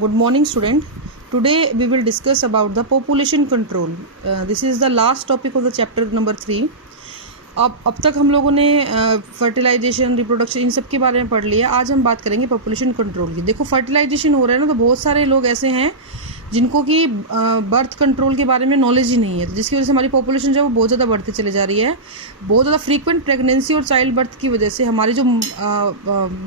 Good morning, student. Today we will discuss about the population control. This is the last topic of the chapter number 3. अब तक हम लोगों ने fertilisation, reproduction in सब के बारे में पढ़ लिया. आज हम बात करेंगे पॉपुलेशन कंट्रोल की. देखो, फर्टिलाइजेशन हो रहा है ना, तो बहुत सारे लोग ऐसे हैं जिनको कि बर्थ कंट्रोल के बारे में नॉलेज ही नहीं है, तो जिसकी वजह से हमारी पॉपुलेशन जो है वो बहुत ज़्यादा बढ़ती चली जा रही है. बहुत ज़्यादा फ्रीक्वेंट प्रेगनेंसी और चाइल्ड बर्थ की वजह से हमारी जो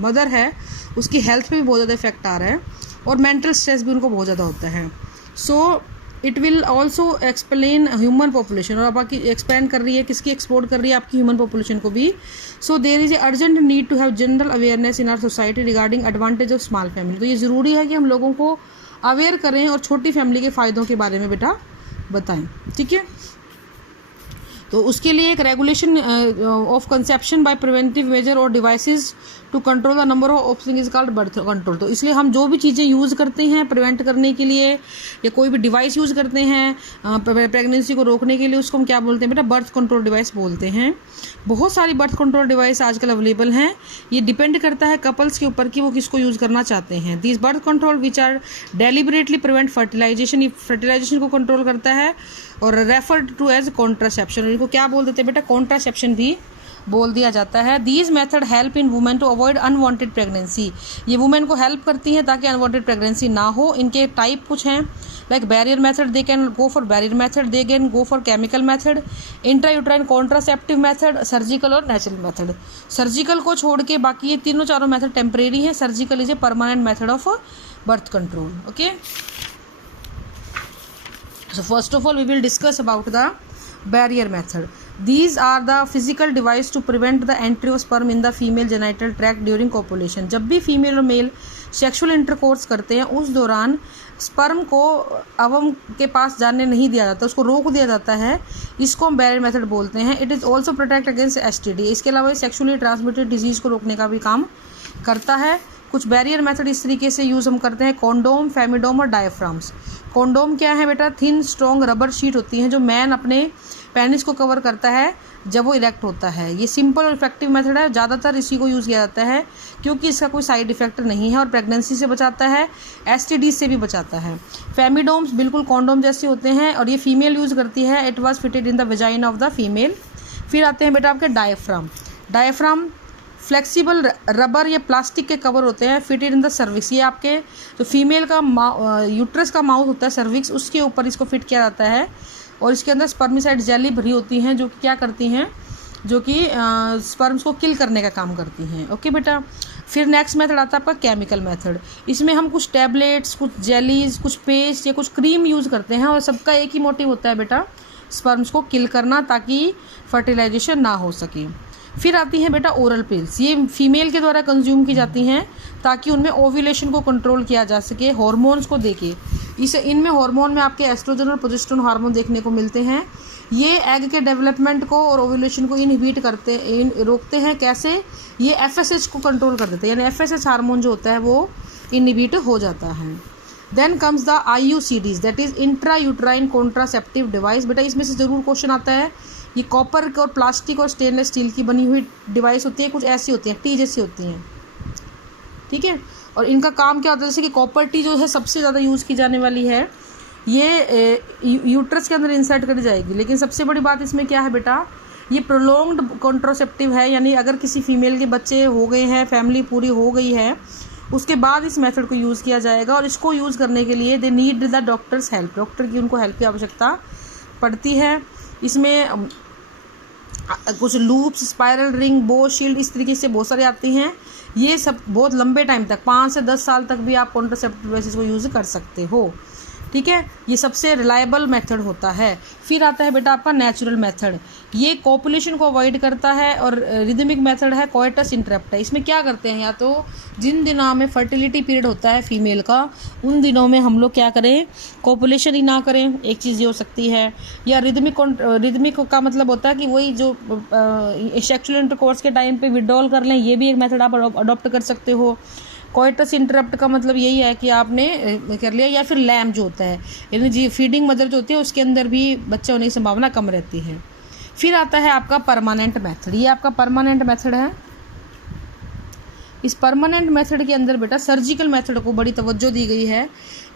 मदर है उसकी हेल्थ पे भी बहुत ज़्यादा इफेक्ट आ रहा है और मेंटल स्ट्रेस भी उनको बहुत ज़्यादा होता है. So it will also explain human population, और अब आपकी एक्सपेंड कर रही है, किसकी एक्सपोर्ट कर रही है, आपकी ह्यूमन पॉपुलेशन को भी. So there is a urgent need to have general awareness in our society regarding advantage of small family. तो ये ज़रूरी है कि हम लोगों को अवेयर करें और छोटी फैमिली के फ़ायदों के बारे में बेटा बताएं. ठीक है, तो उसके लिए एक regulation of conception by preventive measure और devices to control the number of option is called birth control. तो इसलिए हम जो भी चीज़ें यूज़ करते हैं प्रिवेंट करने के लिए या कोई भी डिवाइस यूज़ करते हैं प्रेगनेंसी को रोकने के लिए, उसको हम क्या बोलते हैं बेटा? बर्थ कंट्रोल डिवाइस बोलते हैं. बहुत सारी बर्थ कंट्रोल डिवाइस आजकल अवेलेबल हैं. ये डिपेंड करता है कपल्स के ऊपर कि वो किसको यूज़ करना चाहते हैं. This birth control which are deliberately prevent fertilisation, ये फर्टिलाइजेशन को कंट्रोल करता है और रेफर्ड टू एज कॉन्ट्रासेप्शन. इनको क्या बोल देते हैं बेटा? कॉन्ट्रासेप्शन भी बोल दिया जाता है. These method help in women to avoid unwanted pregnancy. ये वुमेन को हेल्प करती हैं ताकि अनवांटेड प्रेगनेंसी ना हो. इनके टाइप कुछ हैं, like barrier method, they can go for barrier method, they can go for chemical method, intrauterine contraceptive method, surgical और नेचुरल मेथड. सर्जिकल को छोड़ के बाकी ये तीनों चारों मेथड टेम्परेरी हैं. Surgical is a permanent method of birth control. Okay, so first of all we will discuss about the barrier method. These are the physical device to prevent the entry of sperm in the female genital tract during copulation. जब भी female और male sexual intercourse करते हैं उस दौरान sperm को अवम के पास जाने नहीं दिया जाता, उसको रोक दिया जाता है. इसको हम बैरियर मेथड बोलते हैं. It is also protect against STD. इसके अलावा ये सेक्सुअली ट्रांसमिटेड डिजीज़ को रोकने का भी काम करता है. कुछ बैरियर मेथड इस तरीके से यूज़ हम करते हैं: कॉन्डोम, फेमिडोम और डायफ्राम्स. कॉन्डोम क्या है बेटा? थिन स्ट्रॉन्ग रबर शीट होती हैं जो मैन अपने पेनिस को कवर करता है जब वो इरेक्ट होता है. ये सिंपल और इफेक्टिव मेथड है. ज़्यादातर इसी को यूज़ किया जाता है क्योंकि इसका कोई साइड इफेक्ट नहीं है और प्रेगनेंसी से बचाता है, STD से भी बचाता है. फेमिडोम्स बिल्कुल कॉन्डोम जैसे होते हैं और ये फीमेल यूज़ करती है. It was fitted in the वेजाइन of the female. फिर आते हैं बेटा आपके डायफ्राम. डायफ्राम फ्लेक्सिबल रबर या प्लास्टिक के कवर होते हैं, फिटेड इन द सर्विक्स. ये आपके जो फीमेल का यूट्रस का माउथ होता है सर्विक्स, उसके ऊपर इसको फिट किया जाता है और इसके अंदर स्पर्मिसाइड जेली भरी होती हैं जो कि क्या करती हैं, जो कि स्पर्म्स को किल करने का काम करती हैं. ओके बेटा. फिर नेक्स्ट मेथड आता है आपका केमिकल मेथड. इसमें हम कुछ टैबलेट्स, कुछ जेलीज, कुछ पेस्ट या कुछ क्रीम यूज़ करते हैं और सबका एक ही मोटिव होता है बेटा, स्पर्म्स को किल करना ताकि फर्टिलाइजेशन ना हो सके. फिर आती हैं बेटा ओरल पिल्स. ये फीमेल के द्वारा कंज्यूम की जाती हैं ताकि उनमें ओव्यूलेशन को कंट्रोल किया जा सके हार्मोन्स को देके. इनमें हार्मोन में आपके एस्ट्रोजन और प्रोजेस्टेरोन हार्मोन देखने को मिलते हैं. ये एग के डेवलपमेंट को और ओव्यूलेशन को इनहिबिट रोकते हैं. कैसे? ये FSH को कंट्रोल कर देते हैं, यानी FSH हार्मोन जो होता है वो इनहिबिट हो जाता है. Then comes the IUCDs, that is intra uterine contraceptive device. बेटा इसमें से ज़रूर क्वेश्चन आता है. ये कॉपर और प्लास्टिक और स्टेनलेस स्टील की बनी हुई डिवाइस होती है. कुछ ऐसी होती हैं, टी जैसी होती हैं. ठीक है, और इनका काम क्या होता है? जैसे कि कॉपर टी जो है सबसे ज़्यादा यूज़ की जाने वाली है, ये यूट्रस के अंदर इंसर्ट करी जाएगी. लेकिन सबसे बड़ी बात इसमें क्या है बेटा? ये प्रोलॉन्ग्ड कॉन्ट्रासेप्टिव है, यानी अगर किसी फीमेल के बच्चे हो गए हैं, फैमिली पूरी हो गई है, उसके बाद इस मेथड को यूज़ किया जाएगा. और इसको यूज़ करने के लिए they need the doctors help. Doctor की उनको हेल्प की आवश्यकता पड़ती है. इसमें कुछ लूप्स, स्पाइरल रिंग, बो शील्ड, इस तरीके से बहुत सारे आती हैं. ये सब बहुत लंबे टाइम तक 5 से 10 साल तक भी आप कॉन्ट्रासेप्टिव डिवाइसेस को यूज़ कर सकते हो. ठीक है, ये सबसे रिलायबल मेथड होता है. फिर आता है बेटा आपका नेचुरल मेथड. ये कॉपुलेशन को अवॉइड करता है और रिदमिक मेथड है, कोइटस इंटरप्ट है. इसमें क्या करते हैं, या तो जिन दिनों में फर्टिलिटी पीरियड होता है फीमेल का, उन दिनों में हम लोग क्या करें, कॉपुलेशन ही ना करें. एक चीज़ ये हो सकती है. या रिदमिक का मतलब होता है कि वही जो सेक्सुअल इंटरकोर्स के टाइम पे विड्रॉल कर लें, ये भी एक मेथड आप अडॉप्ट कर सकते हो. कोइटस इंटरप्ट का मतलब यही है कि आपने कर लिया. या फिर लैम जो होता है, यानी जी फीडिंग मदर जो होती है उसके अंदर भी बच्चा होने की संभावना कम रहती है. फिर आता है आपका परमानेंट मेथड. ये आपका परमानेंट मेथड है. इस परमानेंट मेथड के अंदर बेटा सर्जिकल मेथड को बड़ी तवज्जो दी गई है।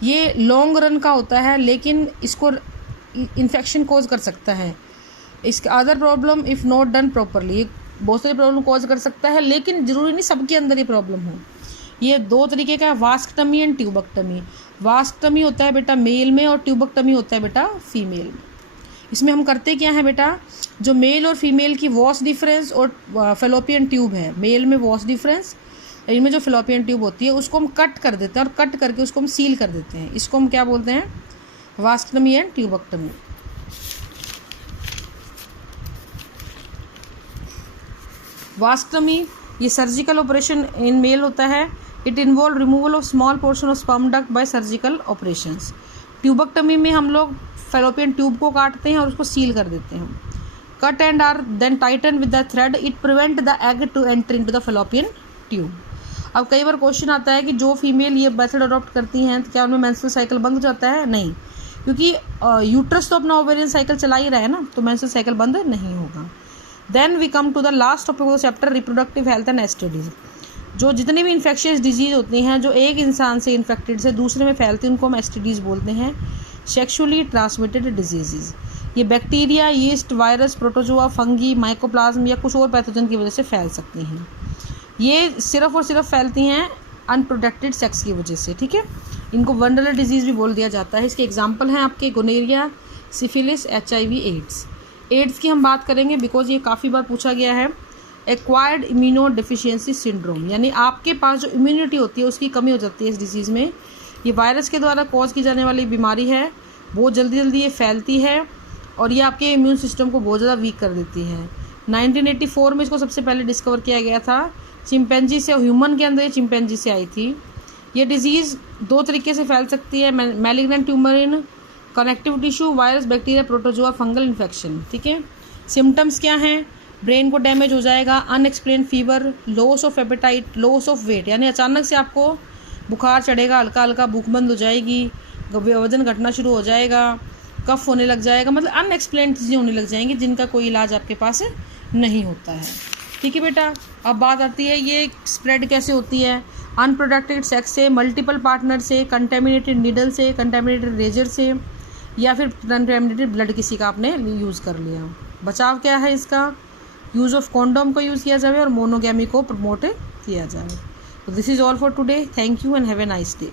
ये लॉन्ग रन का होता है लेकिन इसको इन्फेक्शन कॉज कर सकता है। इसका other problem if not done properly, ये बहुत सारी प्रॉब्लम कॉज कर सकता है लेकिन ज़रूरी नहीं सबके अंदर ये प्रॉब्लम हो। ये दो तरीके का है, वास्क्टमी एंड ट्यूबक्टमी। वास्क्टमी होता है बेटा मेल में और ट्यूबक्टमी होता है बेटा फीमेल में। इसमें हम करते क्या है बेटा, जो मेल और फीमेल की वॉस डिफरेंस और फेलोपियन ट्यूब है, मेल में वॉस डिफरेंस, इनमें जो फेलोपियन ट्यूब होती है उसको हम कट कर देते हैं और कट करके उसको हम सील कर देते हैं। इसको हम क्या बोलते हैं, वास्क्टमी एंड ट्यूबक्टमी। वास्क्टमी ये सर्जिकल ऑपरेशन इन मेल होता है। It involve removal of small portion of sperm duct by surgical operations. Tubectomy में हम लोग फेलोपियन ट्यूब को काटते हैं और उसको सील कर देते हैं। Cut and are then tighten with the thread, it prevent the egg to enter into the fallopian tube. अब कई बार क्वेश्चन आता है कि जो फीमेल ये मेथड अडॉप्ट करती हैं तो क्या उनमें मेंस्ट्रुअल साइकिल बंद हो जाता है? नहीं, क्योंकि यूट्रस तो अपना ओवेरियन साइकिल चला ही रहा है ना, तो मेंस्ट्रुअल साइकिल बंद नहीं होगा। Then we come to the last topic of the chapter, reproductive health and STDs. जो जितनी भी इन्फेक्शियस डिजीज होती हैं जो एक इंसान से इन्फेक्टेड से दूसरे में फैलती हैं उनको हम एसटीडीज बोलते हैं, सेक्सुअली ट्रांसमिटेड डिजीजेज। ये bacteria, yeast, virus, protozoa, fungi, mycoplasma या कुछ और पैथोजन की वजह से फैल सकती हैं। ये सिर्फ और सिर्फ फैलती हैं अनप्रोटेक्टेड सेक्स की वजह से, ठीक है। इनको वल्नरेबल डिजीज़ भी बोल दिया जाता है। इसके एग्जाम्पल हैं आपके gonorrhoea, syphilis, HIV, AIDS. AIDS की हम बात करेंगे बिकॉज ये काफ़ी बार पूछा गया है। एक्वायर्ड इम्यूनो डिफिशियंसी सिंड्रोम, यानी आपके पास जो इम्यूनिटी होती है उसकी कमी हो जाती है इस डिजीज़ में। ये वायरस के द्वारा कॉज की जाने वाली बीमारी है, बहुत जल्दी जल्दी ये फैलती है और ये आपके इम्यून सिस्टम को बहुत ज़्यादा वीक कर देती है। 1984 में इसको सबसे पहले डिस्कवर किया गया था चिंपैंजी से, ह्यूमन के अंदर ये चिंपैंजी से आई थी। ये डिजीज़ दो तरीके से फैल सकती है, malignant tumour in connective tissue, virus, bacteria, protozoa, fungal infection, ठीक है। सिम्टम्स क्या हैं, ब्रेन को डैमेज हो जाएगा, unexplain fever, loss of appetite, loss of weight, यानी अचानक से आपको बुखार चढ़ेगा, हल्का हल्का भूख बंद हो जाएगी, वजन घटना शुरू हो जाएगा, कफ होने लग जाएगा, मतलब अनएक्सप्लेन चीज़ें होने लग जाएंगी जिनका कोई इलाज आपके पास नहीं होता है, ठीक है बेटा। अब बात आती है ये स्प्रेड कैसे होती है, अनप्रोटेक्टेड सेक्स से, मल्टीपल पार्टनर से, कंटेमिनेटेड नीडल से, कंटेमिनेटेड रेजर से, या फिर कंटेमिनेटेड ब्लड किसी का आपने यूज़ कर लिया। बचाव क्या है इसका, यूज़ ऑफ कॉन्डोम को यूज़ किया जाए और मोनोगैमी को प्रमोट किया जाए। तो this is all for today, thank you and have a nice day.